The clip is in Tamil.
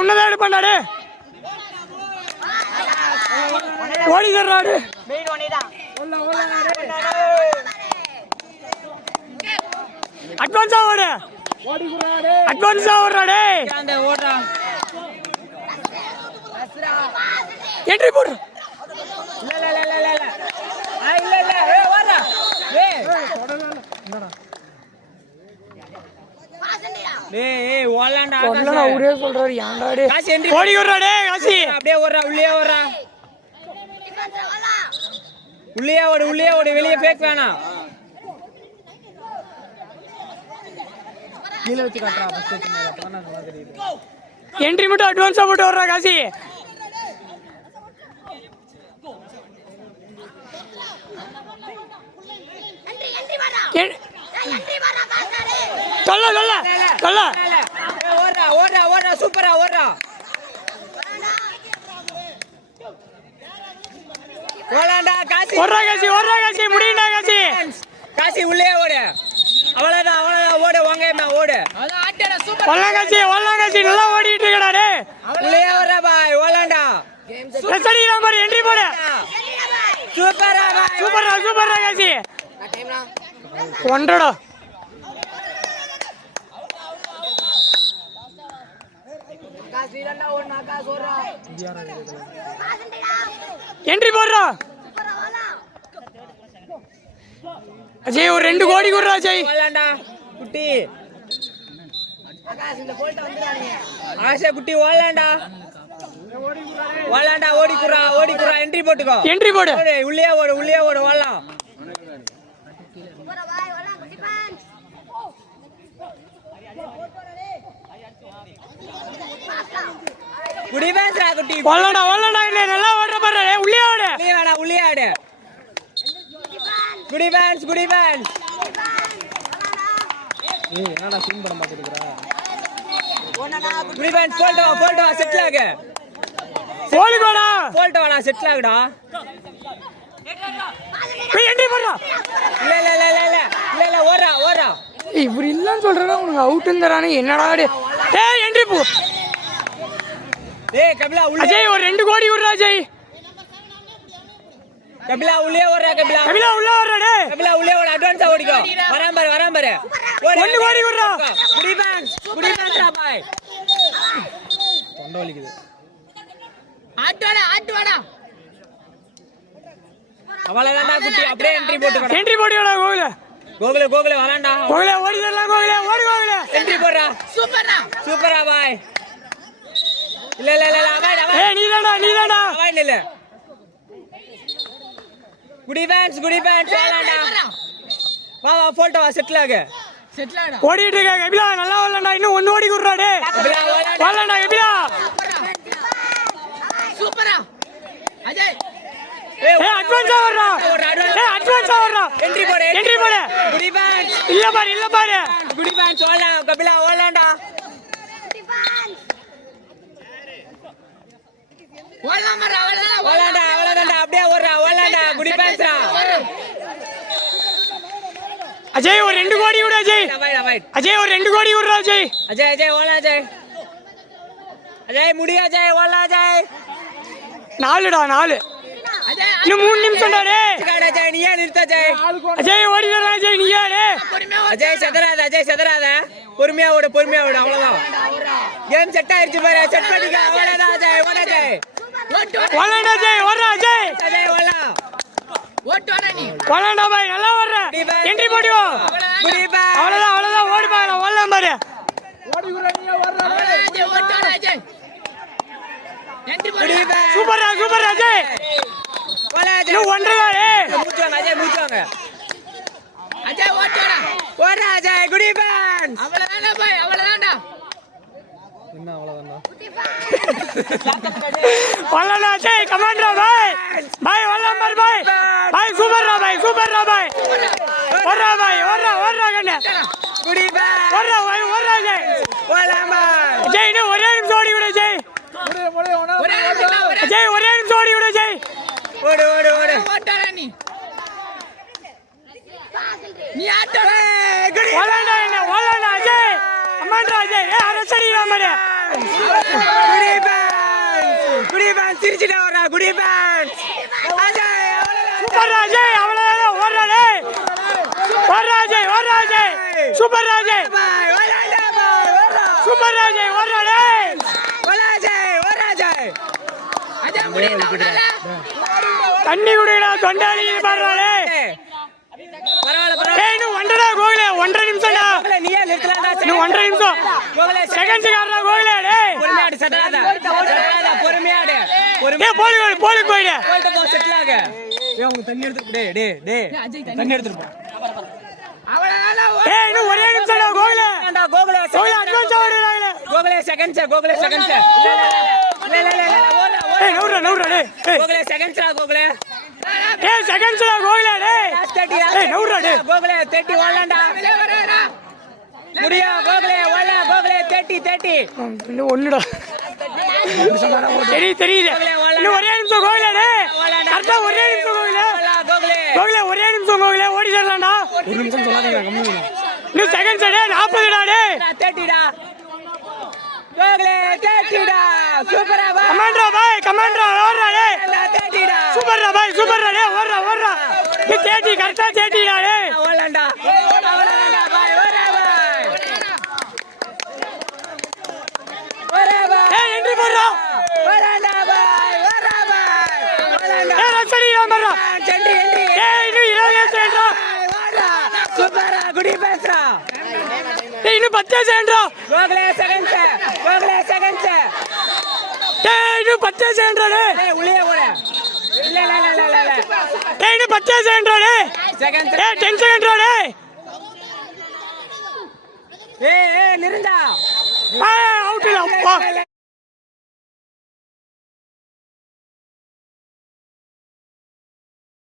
உன்னதான் எடுப்பாண்டாடு ஓடி தர்றாடு அட்வான்ஸா ஓடு அட்வான்ஸா ஓடுறாடே என்ட்ரி போடு சொல்றாரு ஓடி விடுறாடே காசி அப்படியே ஓடுறா உள்ளே ஓடுறா உள்ளே ஓடு உள்ளே ஓடு வெளியே பேக் வேணாம் கீழே வச்சு காட்டுறா என்ட்ரி மட்டும் அட்வான்ஸா போட்டு வர்றா காசி தொல்ல தொல்ல தொல்ல ஓடுறா ஓடுறா ஓடுறா சூப்பரா ஓடுறா ஓடா காசி ஓடுறா காசி முடியடா காசி காசி உள்ளே ஓடு அவ்வளவுதான் அவ்வளவுதான் ஓடு வாங்கம்மா ஓடு ஓடா காசி நல்லா ஓடிட்டு இருக்கடா டேய் உள்ளே ஓடுறா பாய் ஓடா சரி நம்பர் என்ட்ரி போடு சூப்பரா பாய் சூப்பரா காசி டைம்னா 100 என்ட்ரி போடுறா அஜய் ஒரு 2 கோடி குடுறா அஜய் குட்டி ஆசை குட்டி ஓடலாண்டா ஓடிக்குறா என்ட்ரி போட்டுக்கோ என்ட்ரி போடு உள்ளே ஓடு ஓடலாம் குடி பேசுறா குட்டி ஓடடா இல்ல நல்லா ஓடுற பாரு உள்ளே ஆடு குடி பேன்ஸ் ஏய் என்னடா சீன் படம் பாத்துக்கறா குடி பேன்ஸ் போல்ட் வா செட்டில் ஆகு போல்ட் வாடா செட்டில் ஆகுடா ஏய் என்ட்ரி போடுடா இல்ல ஓடுறா இப்படி இல்லன்னு சொல்றேன்னா உனக்கு அவுட்ங்கறானே என்னடா டேய் என்ட்ரி போ டேய் கபிலா உள்ளே அஜய் ஒரு 2 கோடி விடுறா அஜய் கபிலா உள்ளே ஓடுறா கபிலா உள்ளே ஓடுறா டேய் கபிலா உள்ளே ஓடு அட்வான்ஸா ஓடிக்கோ வராம் பாரு 1 கோடி விடுறா குடி பேன்ஸ்ரா பாய் தொண்டை வலிக்குது ஆட்டு வாடா அவளதான்டா குட்டி அப்படியே என்ட்ரி போடுடா கோகுல வரான்டா ஓடிடலாம் ஓடு என்ட்ரி போடுறா சூப்பரா பாய் இல்ல ஏய் நீதாடா அவாய்ட் இல்ல குடி பேன்ஸ் வாலாண்டா வா போல்ட் வா செட்டில் ஆகு ஓடிட்டு இருக்க கபிலா நல்லா வரலடா இன்னும் 1 ஓடி குடுறா டேய் வரலடா கபிலா சூப்பரா அஜய் ஏய் அட்வான்ஸா வர்றா என்ட்ரி போடு குடி பேன்ஸ் இல்ல பாரு குடி பேன்ஸ் ஓடா கபிலா ஓடலாம்டா அவ்வளவுதான்டா அப்படியே ஓடலாம்டா குடி பேன்ஸ்ரா அஜய் ஒரு 2 கோடி விடு அஜய் ஒரு 2 கோடி விடுறா அஜய் ஓடலாம் அஜய் முடியா அஜய் ஓடலாம் அஜய் 4 இன்னும் 3 நிமிஷம்டா டேய் அஜய் நீயா நிறுத்த அஜய் ஓடிடலாம் அஜய் நீயா டேய் அஜய் செதறாத பொறுமையா ஓடு அவ்வளவுதான் கேம் செட் ஆயிருச்சு பாரு செட் பண்ணிக்க அவ்வளவுதான் அஜய் ஓடடா அஜய் ஓடடா பாய் நல்லா ஓடுற என்ட்ரி போடியோ அவ்வளவுதான் ஓடி பாக்கலாம் ஓடலாம் பாரு சூப்பர் அஜய் இன்னும் 1.5 மூச்சுவாங்க அஜய் ஓடுறா அஜய் குடி பேன்ஸ் அவ்வளவுதான்டா என்ன அவ்வளவுதான்டா வல்லடா அஜய் கமாண்டரா பாய் வல்லம் பாய் சூப்பர்ரா பாய் ஓடுறா கண்ணே குடி பேன்ஸ் ஓடுறா அஜய் இன்னும் ஒரே நிமிஷம் ஓடி விடு அஜய் ஒரே நிமிஷம் ஓடி விடு அஜய் ஓடு ஓட்டாடா நீ ஆட்டடா ஓடடா அஜய் கமாண்டரா அஜய் அரசடி மாடு குடி பேன்ஸ் சிரிச்சிட்டே வரா குடி பேன்ஸ் சூப்பர் ராஜய் அவ்வளவு ஓடுறானே ஓடுறாஜய் சூப்பர் ராஜய் சூப்பர் ராஜய் ஓடுறானே தண்ணி குடிடா தொண்டாளி பாடுறாளே இன்னும் ஒன்றரை கோகிலே 1.5 நிமிஷம்டா இன்னும் 1.5 நிமிஷம் செகண்ட்ஸ் காரா கோகிலே டேய் பொறுமையாடு போலி போயிடு தண்ணி எடுத்து தண்ணி எடுத்துட்டு இன்னும் ஒரே நிமிஷம்டா கோகிலே அட்வான்ஸ் ஆடுறாங்களே கோகிலே செகண்ட்ஸ் நவுறா டேய் கோகிலே செகண்ட்ஸ்டா கோகிலே செகண்ட்ஸ்டா கோகிலே டேய் நவுறா டேய் கோகிலே 30 ஓடலாம்டா முடியா கோகிலே ஓடல கோகிலே 30 இன்னும் ஒண்ணுடா தெரியுது இன்னும் ஒரே நிமிஷம் கோகிலே டேய் கரெக்ட்டா ஒரே நிமிஷம் கோகிலே ஒரே நிமிஷம் கோகிலே ஓடி வரலாம்டா ஒரு நிமிஷம் சொல்லாதீங்க கம்மி இன்னும் செகண்ட்ஸ் டேய் 40 டா டேய் 30 டா கோகிலே 30 டா சூப்பரா பாய் கமாண்டரா ஓடுறா டேய் 30 டா சூப்பர்டா பாய் சூப்பர்டா டேய் ஓடுறா நீ 30 கரெக்ட்டா 30 டா டேய் ஓடலாம்டா பாய் ஓடுறா பாய் ஏய் என்ட்ரி போடுறா ஓடலாம்டா பாய் ஓடலாம்டா ஏய் ரசடி மாறா என்ட்ரி ஏய் இன்னும் 20 செகண்ட்ரா ஓடுறா சூப்பரா குடி பேசுறா ஏய் இன்னும் 10 செகண்ட்ரா கோகிலே செகண்ட்ஸ் டேய் இன்னும் 10 செகண்ட்ரா டேய் உள்ளே ஓட இல்ல டேய் இன்னும் 10 செகண்ட்ரா டேய் செகண்ட்ஸ் டேய் 10 செகண்ட்ரா டேய் ஏய் நிறுந்தா அவுட் இல்ல அப்பா